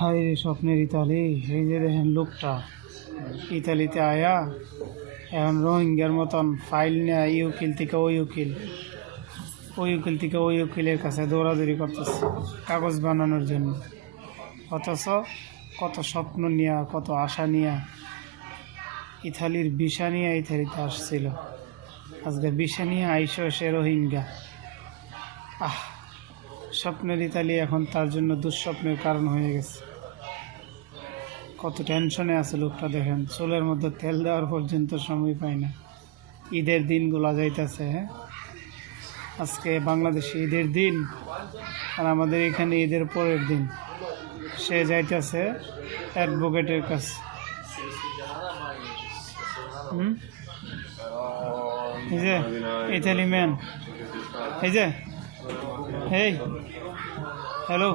High রে স্বপ্নের Italy. এই যে দেখেন লোকটা ইতালিতে আয়া এখন রোহিঙ্গার মতন ফাইল নেয় এই উকিল থেকে ওই উকিল, ওই উকিল থেকে ওই উকিলের কাছে দৌড়াদৌড়ি করতেছে কাগজ বানানোর জন্য। অথচ কত স্বপ্ন নিয়া কত আশা নিয়া ইতালির ভিসা নিয়ে ইতালিতে আসছিল, আজকে ভিসা নিয়ে আইসো সে রোহিঙ্গা। স্বপ্নের ইতালি এখন তার জন্য দুঃস্বপ্নের কারণ হয়ে গেছে। কত টেনশনে আছে লোকটা, দেখেন চুলের মধ্যে তেল দেওয়ার পর্যন্ত সময় পায় না। ঈদের দিনগুলো যাইতেছে, হ্যাঁ আজকে বাংলাদেশে ঈদের দিন আর আমাদের এখানে ঈদের পরের দিন। সে যাইতেছে অ্যাডভোকেটের কাছে। এই যে ইতালি ম্যান, এই যে হেই হ্যালো।